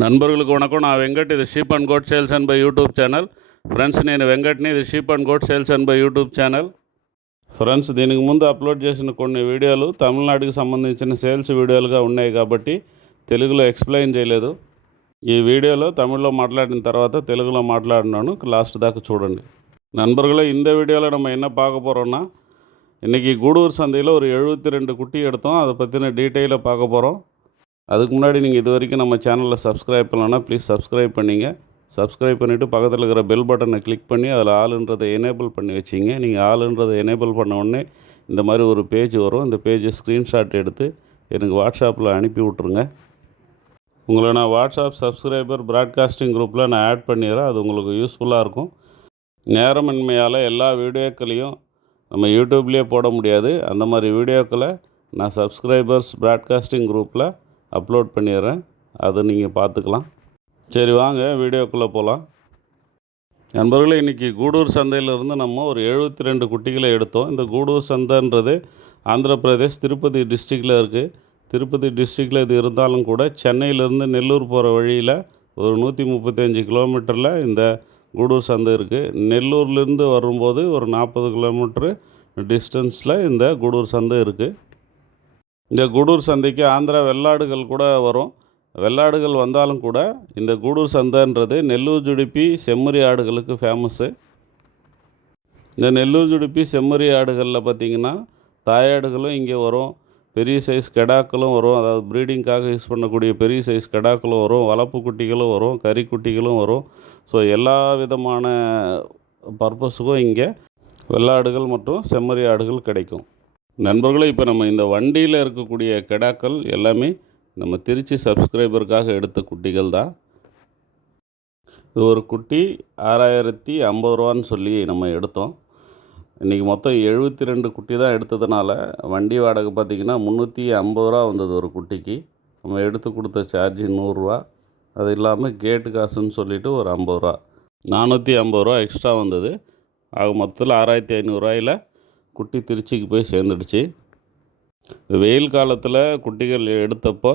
నన్బర్గులకు ఉండకు నా వెంకట్ ఇది sheep and goat sales and buy YouTube channel. Friends నేను వెంకట్ని ఇది sheep and goat sales and buy YouTube channel. Friends దీనికి ముందు అప్లోడ్ చేసిన కొన్ని వీడియోలు తమిళనాడుకి సంబంధించిన సేల్స్ వీడియోలుగా ఉన్నాయి కాబట్టి తెలుగులో ఎక్స్ప్లెయిన్ చేయలేదు. ఈ వీడియోలో తమిళ్ళో మాట్లాడిన తర్వాత తెలుగులో మాట్లాడినాను. లాస్ట్ దాకా చూడండి. நண்பர்களே ఇంత వీడియోలో నమ్మ ఎన్న பார்க்க ఇన్నికి గూడూరు கூடூர் ఒక ஒரு రెండు కుట్టి குட்டி எடுத்தோம் పత్తిన பற்றின పాకపోరం. பார்க்க போகிறோம் அதுக்கு முன்னாடி நீங்கள் இது வரைக்கும் நம்ம சேனலில் சப்ஸ்கிரைப் பண்ணலன்னா ப்ளீஸ் சப்ஸ்கிரைப் பண்ணிங்க. சப்ஸ்கிரைப் பண்ணிவிட்டு பக்கத்தில் இருக்கிற பெல் பட்டனை கிளிக் பண்ணி அதில் ஆளுன்றதை எனேபிள் பண்ணி வச்சிங்க. நீங்கள் ஆளுன்றதை எனேபிள் பண்ண உடனே இந்த மாதிரி ஒரு பேஜ் வரும். இந்த பேஜை ஸ்க்ரீன்ஷாட் எடுத்து எனக்கு வாட்ஸ்அப்பில் அனுப்பி விட்ருங்க உங்களை நான் வாட்ஸ்அப் சப்ஸ்கிரைபர் ப்ராட்காஸ்டிங் குரூப்பில் நான் ஆட் பண்ணிடுறேன். அது உங்களுக்கு யூஸ்ஃபுல்லாக இருக்கும். நேரமின்மையால் எல்லா வீடியோக்களையும் நம்ம யூடியூப்லேயே போட முடியாது. அந்த மாதிரி வீடியோக்களை நான் சப்ஸ்கிரைபர்ஸ் ப்ராட்காஸ்டிங் குரூப்பில் அப்லோட் பண்ணிடுறேன். அதை நீங்கள் பார்த்துக்கலாம். சரி வாங்க வீடியோக்குள்ளே போகலாம். நண்பர்களே இன்றைக்கி கூடூர் சந்தையிலிருந்து நம்ம ஒரு எழுபத்தி ரெண்டு குட்டிகளை எடுத்தோம். இந்த கூடூர் சந்தைன்றது ஆந்திர பிரதேஷ் திருப்பதி டிஸ்ட்ரிக்டில் இருக்குது. திருப்பதி டிஸ்ட்ரிக்டில் இது இருந்தாலும் கூட சென்னையிலேருந்து நெல்லூர் போகிற வழியில் ஒரு நூற்றி முப்பத்தஞ்சு கிலோமீட்டரில் இந்த கூடூர் சந்தை இருக்குது. நெல்லூர்லேருந்து வரும்போது ஒரு நாற்பது கிலோமீட்ரு டிஸ்டன்ஸில் இந்த கூடூர் சந்தை இருக்குது. இந்த கூடூர் சந்தைக்கு ஆந்திரா வெள்ளாடுகள் கூட வரும். வெள்ளாடுகள் வந்தாலும் கூட இந்த கூடூர் சந்தைன்றது நெல்லூர் ஜுடிப்பி செம்மறி ஆடுகளுக்கு ஃபேமஸ்ஸு இந்த நெல்லூர் ஜுடிப்பி செம்மறி ஆடுகளில் பார்த்திங்கன்னா தாயாடுகளும் இங்கே வரும். பெரிய சைஸ் கெடாக்களும் வரும். அதாவது ப்ரீடிங்காக யூஸ் பண்ணக்கூடிய பெரிய சைஸ் கெடாக்களும் வரும். வளர்ப்பு குட்டிகளும் வரும். கறி குட்டிகளும் வரும். ஸோ எல்லா விதமான பர்பஸுக்கும் இங்கே வெள்ளாடுகள் மற்றும் செம்மறி ஆடுகள் கிடைக்கும். நண்பர்களே இப்போ நம்ம இந்த வண்டியில் இருக்கக்கூடிய கெடாக்கள் எல்லாமே நம்ம திருச்சி சப்ஸ்கிரைபருக்காக எடுத்த குட்டிகள் தான். இது ஒரு குட்டி ஆறாயிரத்தி ஐம்பது ரூபான்னு சொல்லி நம்ம எடுத்தோம். இன்றைக்கி மொத்தம் எழுபத்தி ரெண்டு குட்டி தான் எடுத்ததுனால வண்டி வாடகை பார்த்திங்கன்னா முந்நூற்றி ஐம்பது ரூபா வந்தது ஒரு குட்டிக்கு. நம்ம எடுத்து கொடுத்த சார்ஜ் நூறுரூவா அது இல்லாமல் கேட்டு காசுன்னு சொல்லிவிட்டு ஒரு ஐம்பது ரூபா. நானூற்றி ஐம்பது ரூபா எக்ஸ்ட்ரா வந்தது. ஆக மொத்தத்தில் ஆறாயிரத்தி ஐநூறுரூவாயில் குட்டி திருச்சிக்கு போய் சேர்ந்துடுச்சு. வெயில் காலத்தில் குட்டிகள் எடுத்தப்போ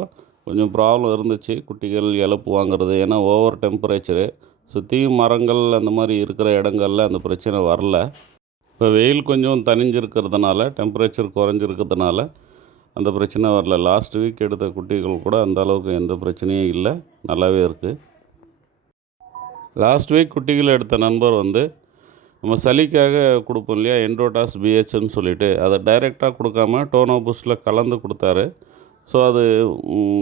கொஞ்சம் ப்ராப்ளம் இருந்துச்சு. குட்டிகள் இழப்பு வாங்குறது ஏன்னா ஓவர் டெம்பரேச்சரு சுற்றியும் மரங்கள் அந்த மாதிரி இருக்கிற இடங்கள்ல அந்த பிரச்சனை வரல. இப்போ வெயில் கொஞ்சம் தனிஞ்சிருக்கிறதுனால டெம்பரேச்சர் குறைஞ்சிருக்கிறதுனால அந்த பிரச்சனை வரல. லாஸ்ட் வீக் எடுத்த குட்டிகள் கூட அந்த அளவுக்கு எந்த பிரச்சனையும் இல்லை. நல்லாவே இருக்குது லாஸ்ட் வீக் குட்டிகள் எடுத்த நண்பர் வந்து நம்ம சளிக்காக கொடுப்போம் இல்லையா? என்ட்ரோடாஸ் பிஹெச்னு சொல்லிட்டு. அதை டைரெக்டாக கொடுக்காம டோனோ பூஸ்டில் கலந்து கொடுத்தாரு. ஸோ அது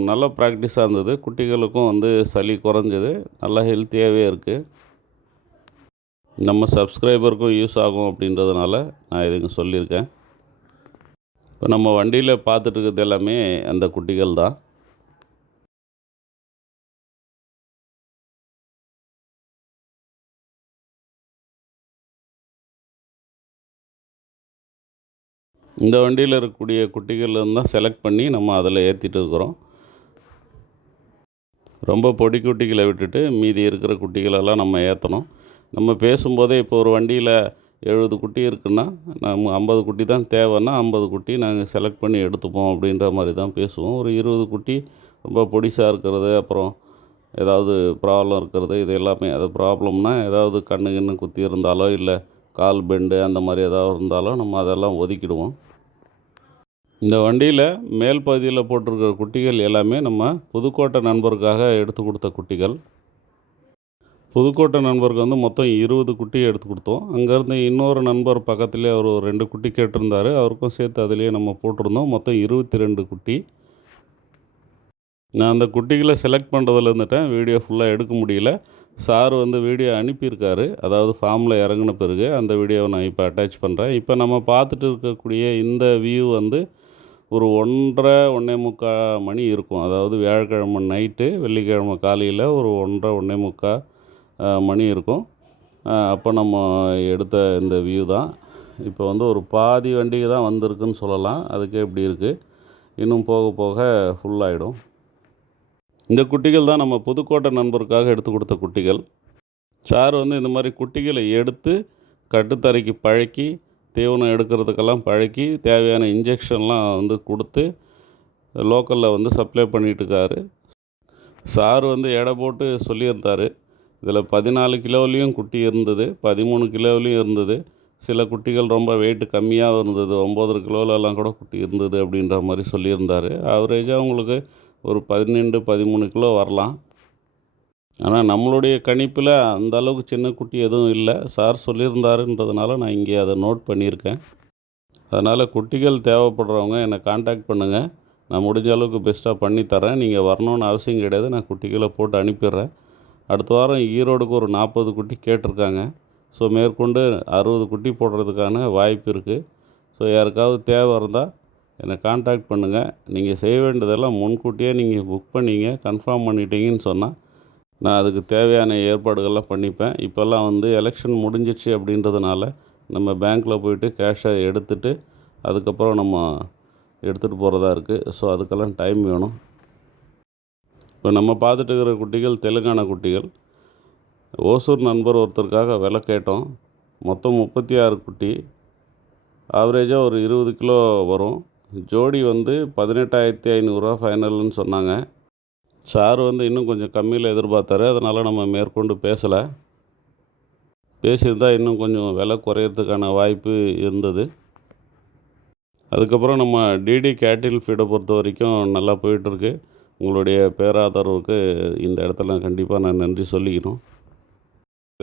நல்ல ப்ராக்டிஸாக இருந்தது. குட்டிகளுக்கும் வந்து சளி குறைஞ்சது. நல்லா ஹெல்த்தியாகவே இருக்குது நம்ம சப்ஸ்கிரைபருக்கும் யூஸ் ஆகும் அப்படின்றதுனால நான் இதுங்க சொல்லியிருக்கேன். இப்போ நம்ம வண்டியில் பார்த்துட்டு இருக்கிறது எல்லாமே அந்த குட்டிகள் தான். இந்த வண்டியில் இருக்கக்கூடிய குட்டிகள் தான் செலக்ட் பண்ணி நம்ம அதில் ஏற்றிட்டு இருக்கிறோம். ரொம்ப பொடி குட்டிகளை விட்டுட்டு மீதி இருக்கிற குட்டிகளெல்லாம் நம்ம ஏற்றணும் நம்ம பேசும்போதே இப்போ ஒரு வண்டியில் எழுபது குட்டி இருக்குன்னா நம்ம ஐம்பது குட்டி தான் தேவைன்னா ஐம்பது குட்டி நாங்கள் செலக்ட் பண்ணி எடுத்துப்போம் அப்படின்ற மாதிரி தான் பேசுவோம். ஒரு இருபது குட்டி ரொம்ப பொடிசாக இருக்கிறது அப்புறம் ஏதாவது ப்ராப்ளம் இருக்கிறது இது எல்லாமே அது ப்ராப்ளம்னா ஏதாவது கண்ணு கிண்ணு குத்தி இருந்தாலோ இல்லை கால் பெண்டு அந்த மாதிரி ஏதாவது இருந்தாலும் நம்ம அதெல்லாம் ஒதுக்கிடுவோம். இந்த வண்டியில் மேல் பகுதியில் போட்டிருக்கிற குட்டிகள் எல்லாமே நம்ம புதுக்கோட்டை நண்பருக்காக எடுத்து கொடுத்த குட்டிகள். புதுக்கோட்டை நண்பருக்கு வந்து மொத்தம் இருபது குட்டி எடுத்து கொடுத்தோம். அங்கேருந்து இன்னொரு நண்பர் பக்கத்துலேயே அவர் ஒரு ரெண்டு குட்டி கேட்டிருந்தாரு. அவருக்கும் சேர்த்து அதிலேயே நம்ம போட்டிருந்தோம். மொத்தம் இருபத்தி ரெண்டு குட்டி. நான் அந்த குட்டிகளை செலக்ட் பண்ணுறதுல இருந்துட்டேன். வீடியோ ஃபுல்லாக எடுக்க முடியல. சார் வந்து வீடியோ அனுப்பியிருக்காரு. அதாவது ஃபார்மில் இறங்கின பிறகு அந்த வீடியோவை நான் இப்போ அட்டாச் பண்ணுறேன் இப்போ நம்ம பார்த்துட்டு இருக்கக்கூடிய இந்த வியூ வந்து ஒரு ஒன்றரை ஒன்றே முக்கால் மணி இருக்கும். அதாவது வியாழக்கிழமை நைட்டு வெள்ளிக்கிழமை காலையில் ஒரு ஒன்றரை ஒன்றே முக்கால் மணி இருக்கும். அப்போ நம்ம எடுத்த இந்த வியூ தான். இப்போ வந்து ஒரு பாதி வண்டிக்கு தான் வந்திருக்குன்னு சொல்லலாம். அதுக்கே இப்படி இருக்குது இன்னும் போக போக ஃபுல்லாகிடும் இந்த குட்டிகள் தான் நம்ம புதுக்கோட்டை நண்பருக்காக எடுத்து கொடுத்த குட்டிகள். சார் வந்து இந்த மாதிரி குட்டிகளை எடுத்து கட்டுத்தரைக்கு பழக்கி தீவனம் எடுக்கிறதுக்கெல்லாம் பழக்கி தேவையான இன்ஜெக்ஷன்லாம் வந்து கொடுத்து லோக்கலில் வந்து சப்ளை பண்ணிகிட்ருக்காரு சார் வந்து எடை போட்டு சொல்லியிருந்தார். இதில் பதினாலு கிலோலேயும் குட்டி இருந்தது பதிமூணு கிலோவிலையும் இருந்தது. சில குட்டிகள் ரொம்ப வெயிட் கம்மியாக இருந்தது ஒம்பது கிலோலலாம் கூட குட்டி இருந்தது அப்படின்ற மாதிரி சொல்லியிருந்தார். ஆவரேஜாக உங்களுக்கு ஒரு பதினெண்டு பதிமூணு கிலோ வரலாம். ஆனால் நம்மளுடைய கணிப்பில் அந்த அளவுக்கு சின்ன குட்டி எதுவும் இல்லை. சார் சொல்லியிருந்தாருன்றதுனால நான் இங்கே அதை நோட் பண்ணியிருக்கேன். அதனால் குட்டிகள் தேவைப்படுறவங்க என்னை காண்டாக்ட் பண்ணுங்கள் நான் முடிஞ்ச அளவுக்கு பெஸ்ட்டாக பண்ணி தரேன் நீங்கள் வரணும்னு அவசியம் கிடையாது. நான் குட்டிகளை போட்டு அனுப்பிடுறேன். அடுத்த வாரம் ஈரோடுக்கு ஒரு நாற்பது குட்டி கேட்டிருக்காங்க. ஸோ மேற்கொண்டு அறுபது குட்டி போடுறதுக்கான வாய்ப்பு இருக்குது ஸோ யாருக்காவது தேவை இருந்தால் என்னை காண்டாக்ட் பண்ணுங்கள் நீங்கள் செய்ய வேண்டியதெல்லாம் முன்கூட்டியே நீங்கள் புக் பண்ணிங்க கன்ஃபார்ம் பண்ணிட்டீங்கன்னு சொன்னால் நான் அதுக்கு தேவையான ஏற்பாடுகள்லாம் பண்ணிப்பேன். இப்போல்லாம் வந்து எலெக்ஷன் முடிஞ்சிச்சு அப்படின்றதுனால நம்ம பேங்க்கில் போயிட்டு கேஷை எடுத்துட்டு அதுக்கப்புறம் நம்ம எடுத்துகிட்டு போகிறதா இருக்குது ஸோ அதுக்கெல்லாம் டைம் வேணும். இப்போ நம்ம பார்த்துட்டு இருக்கிற குட்டிகள் தெலுங்கானா குட்டிகள். ஓசூர் நண்பர் ஒருத்தருக்காக விலை கேட்டோம். மொத்தம் முப்பத்தி ஆறு குட்டி. ஆவரேஜாக ஒரு இருபது கிலோ வரும். ஜோடி வந்து பதினெட்டாயிரத்தி ஐநூறுரூவா ஃபைனல்னு சொன்னாங்க. சார் வந்து இன்னும் கொஞ்சம் கம்மியில் எதிர்பார்த்தாரு. அதனால் நம்ம மேற்கொண்டு பேசலை. பேசியிருந்தால் இன்னும் கொஞ்சம் விலை குறையிறதுக்கான வாய்ப்பு இருந்தது. அதுக்கப்புறம் நம்ம டிடி கேட்டில் ஃபீடை பொறுத்த வரைக்கும் நல்லா போயிட்டுருக்கு உங்களுடைய பேராதரவுக்கு இந்த இடத்துல கண்டிப்பாக நான் நன்றி சொல்லிக்கணும்.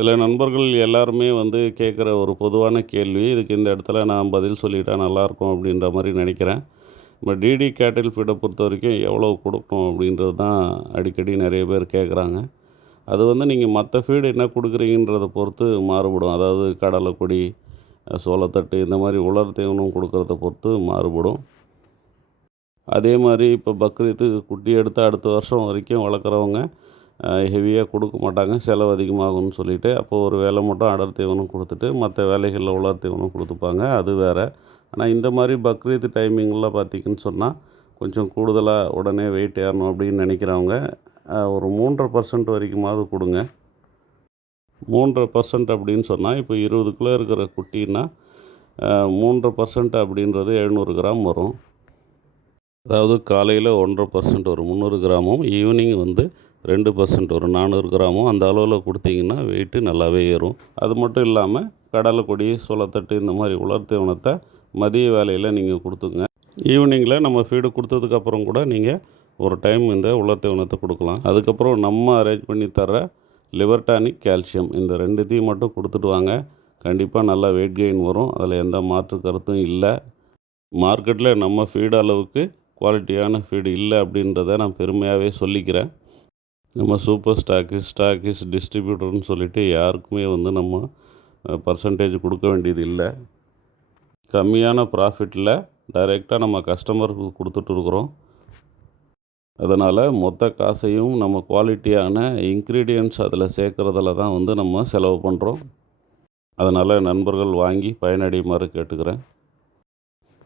சில நண்பர்கள் எல்லாருமே வந்து கேட்குற ஒரு பொதுவான கேள்வி இதுக்கு இந்த இடத்துல நான் பதில் சொல்லிட்டா நல்லாயிருக்கும் அப்படின்ற மாதிரி நினைக்கிறேன். நம்ம டிடி கேட்டில் ஃபீடை பொறுத்த வரைக்கும் எவ்வளோ கொடுக்கணும் அப்படின்றது தான் அடிக்கடி நிறைய பேர் கேட்குறாங்க. அது வந்து நீங்கள் மற்ற ஃபீடு என்ன கொடுக்குறீங்கன்றதை பொறுத்து மாறுபடும். அதாவது கடலைக்கொடி சோளத்தட்டு இந்த மாதிரி உலர் தீவனம் கொடுக்குறத பொறுத்து மாறுபடும். அதே மாதிரி இப்போ பக்ரீத்துக்கு குட்டி எடுத்து அடுத்த வருஷம் வரைக்கும் வளர்க்குறவங்க ஹெவியாக கொடுக்க மாட்டாங்க செலவு அதிகமாகும்னு சொல்லிவிட்டு அப்போது ஒரு வேலை மட்டும் அடர் தீவனம் கொடுத்துட்டு மற்ற வேலைகளில் உலர் தீவனம் கொடுத்துப்பாங்க அது வேறு. ஆனால் இந்த மாதிரி பக்ரீத் டைமிங்கில் பார்த்திங்கன்னு சொன்னால் கொஞ்சம் கூடுதலாக உடனே வெயிட் ஏறணும் அப்படின்னு நினைக்கிறவங்க ஒரு மூன்றரை பர்சன்ட் வரைக்குமாவது கொடுங்க. மூன்றரை பர்சன்ட் அப்படின்னு சொன்னால் இப்போ இருபது கிலோ இருக்கிற குட்டின்னா மூன்றரை பர்சன்ட் அப்படின்றது எழுநூறு கிராம் வரும். அதாவது காலையில் ஒன்றரை பர்சன்ட் ஒரு முந்நூறு கிராமும் ஈவினிங் வந்து ரெண்டு பர்சன்ட் ஒரு நானூறு கிராமும் அந்த அளவில் கொடுத்தீங்கன்னா வெயிட்டு நல்லாவே ஏறும். அது மட்டும் இல்லாமல் கடலைக்கொடி சோளத்தட்டு இந்த மாதிரி உலர் தீவனத்தை மதிய வேலையில் நீங்கள் கொடுத்துங்க ஈவினிங்கில் நம்ம ஃபீடு கொடுத்ததுக்கப்புறம் கூட நீங்கள் ஒரு டைம் இந்த உலர் தீவனத்தை கொடுக்கலாம். அதுக்கப்புறம் நம்ம அரேஞ்ச் பண்ணி தர லிவர் டானிக் கால்சியம் இந்த ரெண்டுத்தையும் மட்டும் கொடுத்துட்டு வாங்க. கண்டிப்பாக நல்லா வெயிட் கெயின் வரும். அதில் எந்த மாற்று கருத்தும் இல்லை. மார்க்கெட்டில் நம்ம ஃபீடு அளவுக்கு குவாலிட்டியான ஃபீடு இல்லை அப்படின்றத நான் பெருமையாகவே சொல்லிக்கிறேன். நம்ம சூப்பர் ஸ்டாக்கிஸ் ஸ்டாக்கிஸ் டிஸ்ட்ரிபியூட்டர்னு சொல்லிட்டு யாருக்குமே வந்து நம்ம பர்சன்டேஜ் கொடுக்க வேண்டியது இல்லை. கம்மியான ப்ராஃபிட்டில் டைரெக்டாக நம்ம கஸ்டமருக்கு கொடுத்துட்ருக்குறோம் அதனால் மொத்த காசையும் நம்ம குவாலிட்டியான இன்க்ரீடியன்ட்ஸ் அதில் சேர்க்குறதுல தான் வந்து நம்ம செலவு பண்ணுறோம் அதனால் நண்பர்கள் வாங்கி பயனடையுமாறு கேட்டுக்கிறேன்.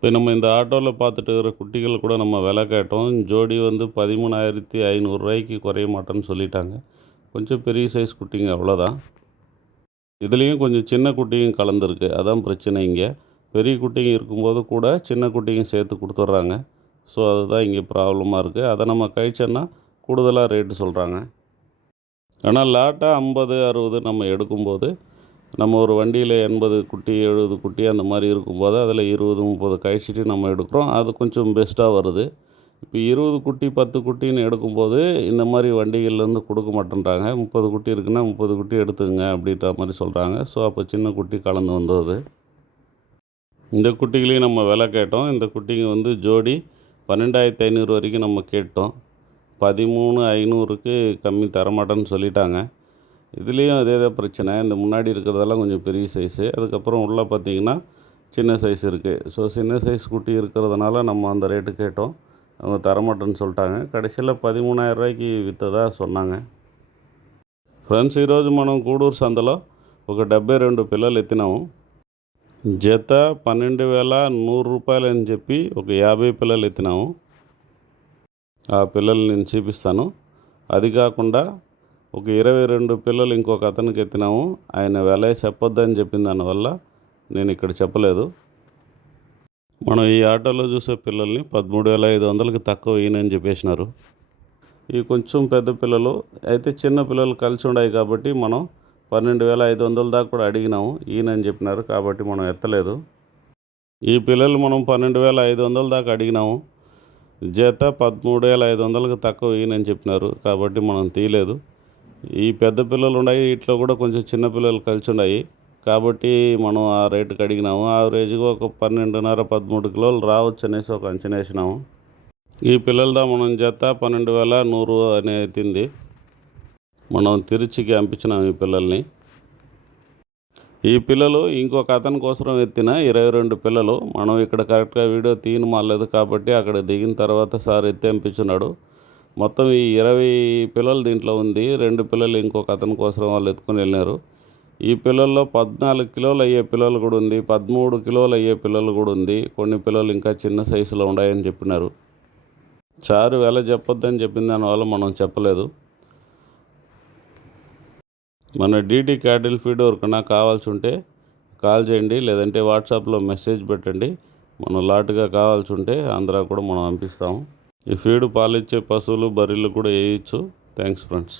இப்போ நம்ம இந்த ஆட்டோவில் பார்த்துட்டு இருக்கிற குட்டிகள் கூட நம்ம விலை கேட்டோம். ஜோடி வந்து பதிமூணாயிரத்தி ஐநூறுரூவாய்க்கு குறைய மாட்டேன்னு சொல்லிட்டாங்க. கொஞ்சம் பெரிய சைஸ் குட்டிங்க அவ்வளோதான். இதுலேயும் கொஞ்சம் சின்ன குட்டியும் கலந்துருக்கு. அதான் பிரச்சனை இங்கே. பெரிய குட்டிங்க இருக்கும்போது கூட சின்ன குட்டிங்க சேர்த்து கொடுத்துட்றாங்க. ஸோ அதுதான் இங்கே ப்ராப்ளமாக இருக்குது அதை நம்ம கழிச்சோன்னா கூடுதலாக ரேட்டு சொல்கிறாங்க ஆனால் லாட்டாக ஐம்பது அறுபது நம்ம எடுக்கும்போது நம்ம ஒரு வண்டியில் எண்பது குட்டி எழுபது குட்டி அந்த மாதிரி இருக்கும்போது அதில் இருபது முப்பது கழிச்சிட்டு நம்ம எடுக்கிறோம். அது கொஞ்சம் பெஸ்ட்டாக வருது. இப்போ இருபது குட்டி பத்து குட்டின்னு எடுக்கும்போது இந்த மாதிரி வண்டிகள்லேருந்து கொடுக்க மாட்டேன்றாங்க. முப்பது குட்டி இருக்குன்னா முப்பது குட்டி எடுத்துங்க அப்படின்ற மாதிரி சொல்கிறாங்க ஸோ அப்போ சின்ன குட்டி கலந்து வந்தது. இந்த குட்டிகளையும் நம்ம விலை கேட்டோம். இந்த குட்டிங்க வந்து ஜோடி பன்னெண்டாயிரத்தி ஐநூறு வரைக்கும் நம்ம கேட்டோம். பதிமூணு ஐநூறுக்கு கம்மி தரமாட்டேன்னு சொல்லிட்டாங்க. இதுலேயும் அதே தான் பிரச்சனை இந்த முன்னாடி இருக்கிறதெல்லாம் கொஞ்சம் பெரிய சைஸு அதுக்கப்புறம் உள்ளே பார்த்தீங்கன்னா சின்ன சைஸ் இருக்குது ஸோ சின்ன சைஸ் குட்டி இருக்கிறதுனால நம்ம அந்த ரேட்டு கேட்டோம் அவங்க తరమటని சொல்லிட்டாங்க కడిసిలో పదిమూనాయిరం రూపాయకి విత్తదా சொன்னாங்க ఫ్రెండ్స్ ఈరోజు మనం గూడూరు సంతలో ఒక డెబ్బై రెండు పిల్లలు ఎత్తినాము జత పన్నెండు వేల నూరు రూపాయలు అని చెప్పి ఒక యాభై పిల్లలు ఎత్తినాము ఆ పిల్లలు నేను చూపిస్తాను అది కాకుండా ఒక ఇరవై రెండు పిల్లలు ఇంకొక అతనికి ఎత్తినాము. ఆయన వెలే చెప్పొద్దని చెప్పిన దానివల్ల నేను ఇక్కడ చెప్పలేదు. మనం ఈ ఆటోలో చూసే పిల్లల్ని పదమూడు వేల ఐదు వందలకి తక్కువ ఈయనని చెప్పేసినారు. ఈ కొంచెం పెద్ద పిల్లలు అయితే చిన్న పిల్లలు కలిసి ఉన్నాయి కాబట్టి మనం పన్నెండు వేల ఐదు వందల దాకా కూడా అడిగినాము. ఈయనని చెప్పినారు కాబట్టి మనం ఎత్తలేదు. ఈ పిల్లలు మనం పన్నెండు వేల ఐదు వందల దాకా అడిగినాము. జత పదమూడు వేల ఐదు వందలకు తక్కువ ఈయనని చెప్పినారు కాబట్టి మనం తీయలేదు. ఈ పెద్ద పిల్లలు ఉన్నాయి వీటిలో కూడా కొంచెం చిన్న పిల్లలు కలిసి ఉన్నాయి కాబట్టి మనం ఆ రేటుకి అడిగినాము. యావరేజ్గా ఒక పన్నెండున్నర పదమూడు కిలోలు రావచ్చు అనేసి ఒక అంచనా వేసినాము. ఈ పిల్లలదా మనం చేత పన్నెండు వేల నూరు అనే తింది మనం తిరుచికి పంపించినాం ఈ పిల్లల్ని. ఈ పిల్లలు ఇంకొక అతని కోసం ఎత్తిన ఇరవై రెండు పిల్లలు. మనం ఇక్కడ కరెక్ట్గా వీడియో తీయను మాలేదు కాబట్టి అక్కడ దిగిన తర్వాత సార్ ఎత్తి పంపించున్నాడు మొత్తం ఈ ఇరవై పిల్లలు దీంట్లో ఉంది. రెండు పిల్లలు ఇంకొక అతని కోసం వాళ్ళు ఎత్తుకొని వెళ్ళినారు. ఈ పిల్లల్లో పద్నాలుగు కిలోలు అయ్యే పిల్లలు కూడా ఉంది. పదమూడు కిలోలు అయ్యే పిల్లలు కూడా ఉంది. కొన్ని పిల్లలు ఇంకా చిన్న సైజులో ఉన్నాయని చెప్పినారు. చారు వెల చెప్పొద్దని చెప్పిన దానివల్ల మనం చెప్పలేదు. మన డీటీ క్యాటిల్ ఫీడ్ ఎవరికైనా కావాల్సి ఉంటే కాల్ చేయండి. లేదంటే వాట్సాప్లో మెసేజ్ పెట్టండి. మనం లాటుగా కావాల్సి ఉంటే ఆంధ్రా కూడా మనం పంపిస్తాము. ఈ ఫీడ్ పాలిచ్చే పశువులు బర్రెలు కూడా వేయచ్చు. Thanks friends